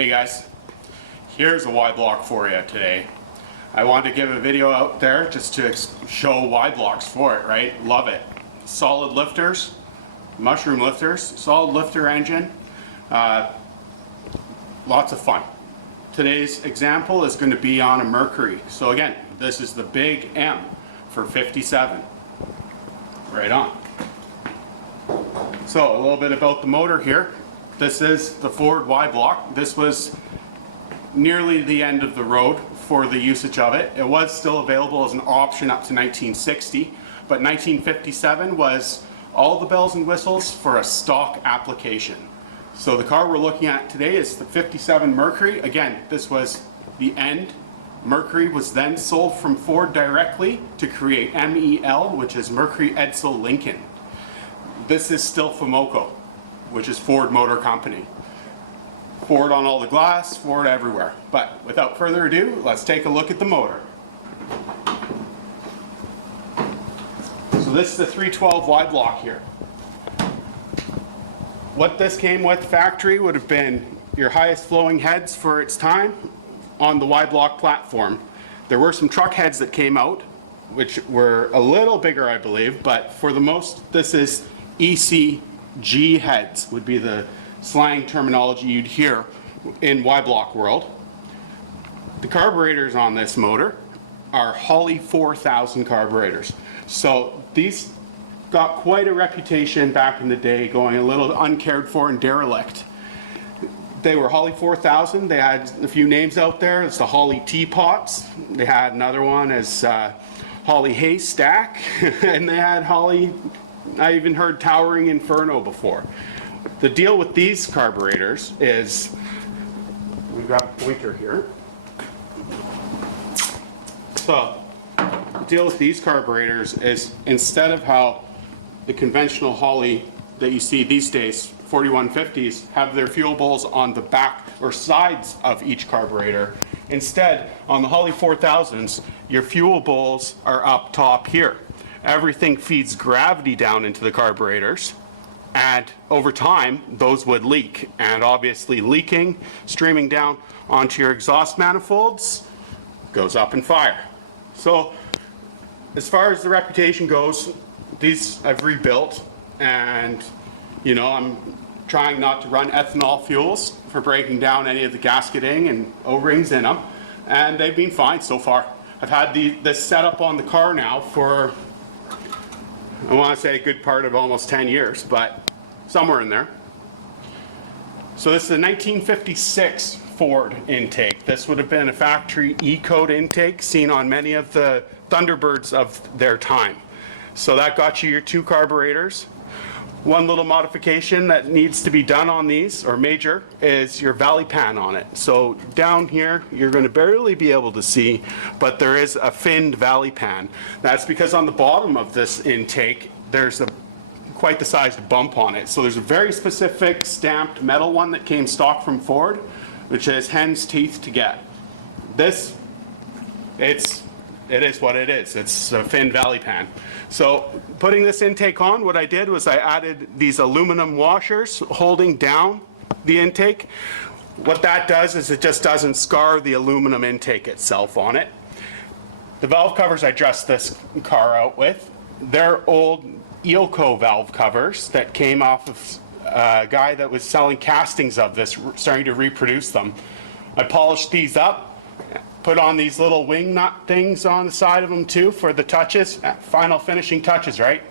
Hey guys, here's a Y block for you today. I wanted to give a video out there just to show Y blocks for it, right? Love it. Solid lifters, mushroom lifters, solid lifter engine, lots of fun. Today's example is going to be on a Mercury. So again, this is the big M for 57. Right on. So a little bit about the motor here. This is the Ford Y block. This was nearly the end of the road for the usage of it. It was still available as an option up to 1960, but 1957 was all the bells and whistles for a stock application. So the car we're looking at today is the 57 Mercury. Again, this was the end. Mercury was then sold from Ford directly to create MEL, which is Mercury Edsel Lincoln. This is still Fomoco, which is Ford Motor Company. Ford on all the glass, Ford everywhere. But without further ado, let's take a look at the motor. So this is the 312 Y block here. What this came with factory would have been your highest flowing heads for its time on the Y block platform. There were some truck heads that came out, which were a little bigger, I believe, but for the most, this is ECG heads would be the slang terminology you'd hear in Y block world. The carburetors on this motor are Holley 4000 carburetors. So these got quite a reputation back in the day, going a little uncared for and derelict. They were Holley 4000. They had a few names out there. It's the Holley Teapots. They had another one as Holley Haystack, and they had Holley, I even heard Towering Inferno before. The deal with these carburetors is, we've got a pointer here. So, the deal with these carburetors is, instead of how the conventional Holley that you see these days, 4150s, have their fuel bowls on the back or sides of each carburetor, instead, on the Holley 4000s, your fuel bowls are up top here. Everything feeds gravity down into the carburetors, and over time those would leak, and obviously leaking, streaming down onto your exhaust manifolds, goes up in fire. So as far as the reputation goes, these I've rebuilt, and you know, I'm trying not to run ethanol fuels for breaking down any of the gasketing and O-rings in them, and they've been fine so far. I've had this set up on the car now for, I want to say, a good part of almost 10 years, but somewhere in there. So this is a 1956 Ford intake. This would have been a factory E-code intake seen on many of the Thunderbirds of their time. So that got you your two carburetors. One little modification that needs to be done on these, or major, is your valley pan on it. So down here, you're going to barely be able to see, but there is a finned valley pan. That's because on the bottom of this intake, there's quite the sized bump on it. So there's a very specific stamped metal one that came stock from Ford, which is hen's teeth to get. This, it is what it is. It's a finned valley pan. So putting this intake on, what I did was I added these aluminum washers holding down the intake. What that does is it just doesn't scar the aluminum intake itself on it. The valve covers I dressed this car out with, they're old Calico valve covers that came off of a guy that was selling castings of this, starting to reproduce them. I polished these up, put on these little wing nut things on the side of them too for the touches, final finishing touches, right?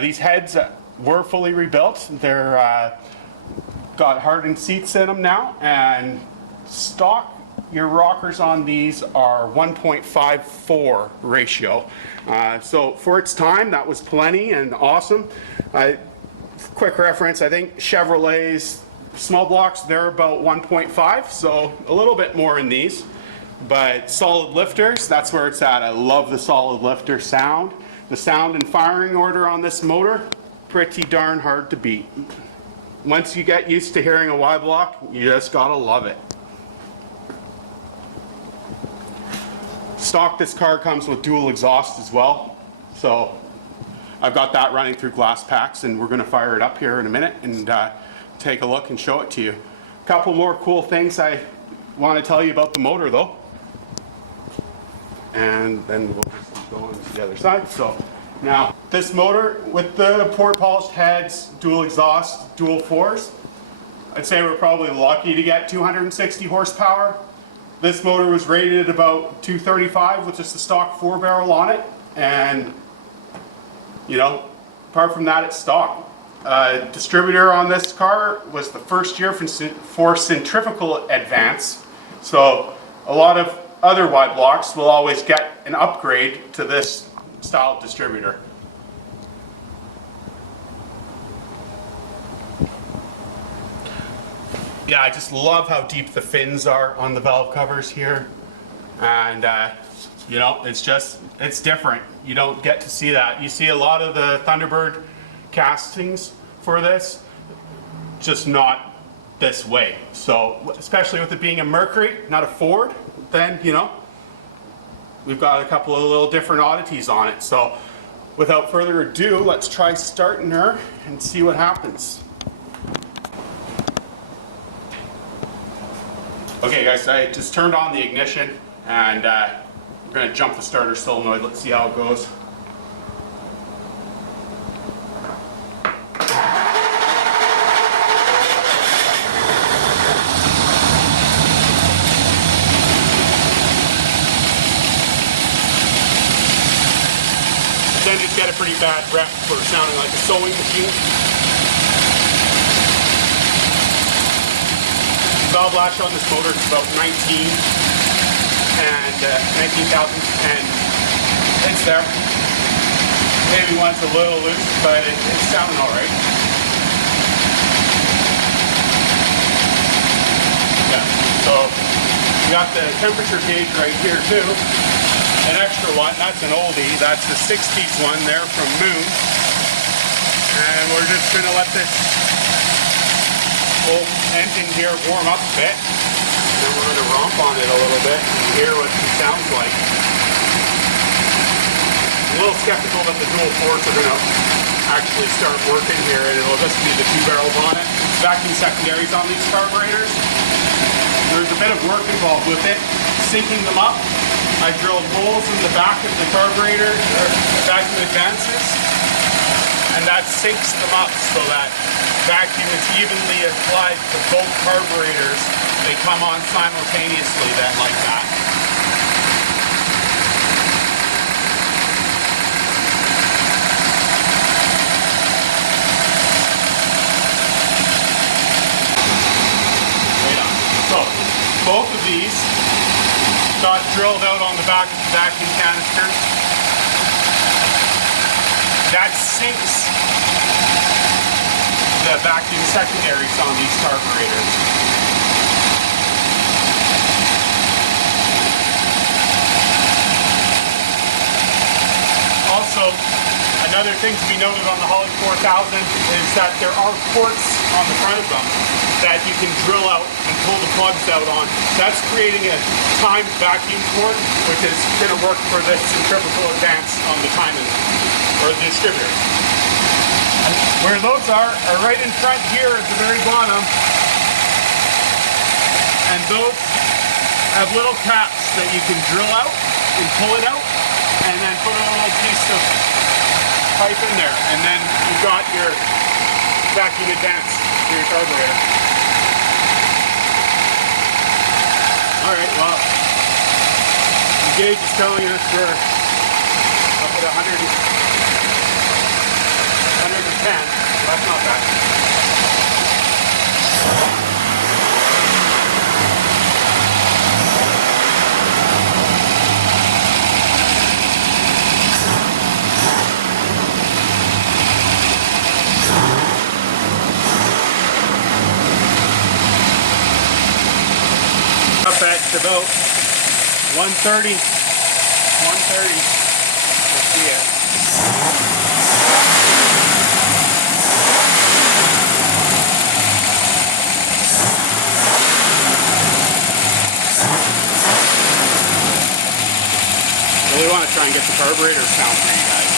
These heads were fully rebuilt. They're got hardened seats in them now, and stock, your rockers on these are 1.54 ratio. So for its time, that was plenty and awesome. Quick reference, I think Chevrolet's small blocks, they're about 1.5, so a little bit more in these. But solid lifters, that's where it's at. I love the solid lifter sound. The sound and firing order on this motor, pretty darn hard to beat. Once you get used to hearing a Y block, you just gotta love it. Stock, this car comes with dual exhaust as well. So I've got that running through glass packs, and we're gonna fire it up here in a minute and take a look and show it to you. Couple more cool things I want to tell you about the motor though. And then we'll just keep going to the other side. So now this motor with the port polished heads, dual exhaust, dual fours, I'd say we're probably lucky to get 260 horsepower. This motor was rated at about 235 with just the stock 4-barrel on it. And, you know, apart from that, it's stock. Distributor on this car was the first year for centrifugal advance. So a lot of other wide blocks will always get an upgrade to this style of distributor. Yeah, I just love how deep the fins are on the valve covers here. And, you know, it's different. You don't get to see that. You see a lot of the Thunderbird castings for this, just not this way. So, especially with it being a Mercury, not a Ford, then, you know, we've got a couple of little different oddities on it. So, without further ado, let's try starting her and see what happens. Okay guys, I just turned on the ignition and we're going to jump the starter solenoid. Let's see how it goes. Then just get a pretty bad rep for sounding like a sewing machine. Valve lash on this motor is about 19,000 and it's there. Maybe one's a little loose, but it's sounding all right. Yeah, so we got the temperature gauge right here too. An extra one, that's an oldie. That's the 60s one there from Moon. And we're just gonna let this whole engine here warm up a bit, and then we're going to romp on it a little bit and hear what it sounds like. I'm a little skeptical that the dual fours are going to actually start working here, and it'll just be the 2 barrels on it. Vacuum secondaries on these carburetors. There's a bit of work involved with it. Syncing them up, I drilled holes in the back of the carburetor, vacuum advances, and that syncs them up so that vacuum is evenly applied to both carburetors. They come on simultaneously then like that. Right on. So, both of these got drilled out on the back of the vacuum canisters. That syncs the vacuum secondaries on these carburetors. Also, another thing to be noted on the Holly 4000 is that there are ports on the front of them that you can drill out and pull the plugs out on. That's creating a timed vacuum port, which is going to work for this centrifugal advance on the timing or the distributor. Where those are right in front here at the very bottom. And those have little caps that you can drill out and pull it out, and then put a little piece of pipe in there. And then you've got your vacuum advance for your carburetor. Alright, well, the gauge is telling us we're up at 110. That's not bad. Up at about 130. 130. Let's see it. Really want to try and get the carburetor sound for you guys.